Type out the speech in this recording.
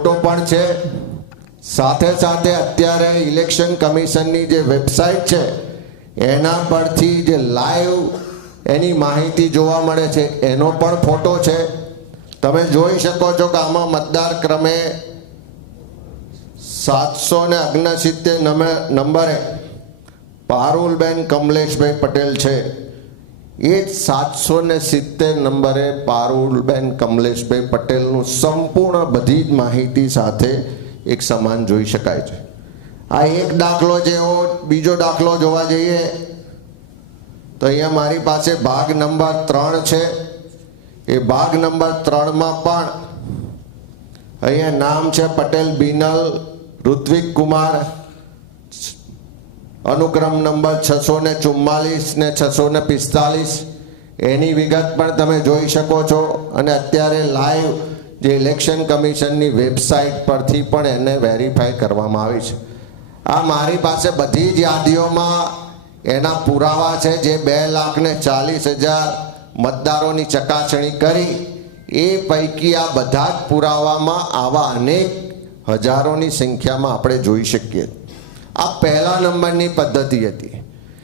Photo પણ છે, સાથે સાથે અત્યારે ઇલેક્શન કમિશનની જે વેબસાઇટ છે એના પરથી જે લાઈવ એની માહિતી જોવા મળે છે એનો પણ ફોટો છે. તમે જોઈ શકો છો કે આમાં મતદાર ક્રમે 769 નંબરે પારુલબેન કમલેશભાઈ પટેલ છે. એ જ 770 નંબરે પારુલબેન કમલેશભાઈ પટેલનું સંપૂર્ણ બધી જ માહિતી સાથે એક સમાન જોઈ શકાય છે. આ એક દાખલો જેવો બીજો દાખલો જોવા જઈએ તો અહીંયા મારી પાસે ભાગ નંબર 3 છે. એ ભાગ નંબર 3માં પણ અહીંયા નામ છે પટેલ બિનલ ઋત્વિક કુમાર, અનુક્રમ નંબર 644 ને 645. એની વિગત પણ તમે જોઈ શકો છો અને અત્યારે લાઈવ જે ઇલેક્શન કમિશનની વેબસાઇટ પરથી પણ એને વેરીફાઈ કરવામાં આવી છે. આ મારી પાસે બધી જ યાદીઓમાં એના પુરાવા છે જે 2,40,000 મતદારોની ચકાસણી કરી. એ પૈકી આ બધા જ પુરાવામાં આવા અનેક હજારોની સંખ્યામાં આપણે જોઈ શકીએ. આ પહેલા નંબરની પદ્ધતિ હતી.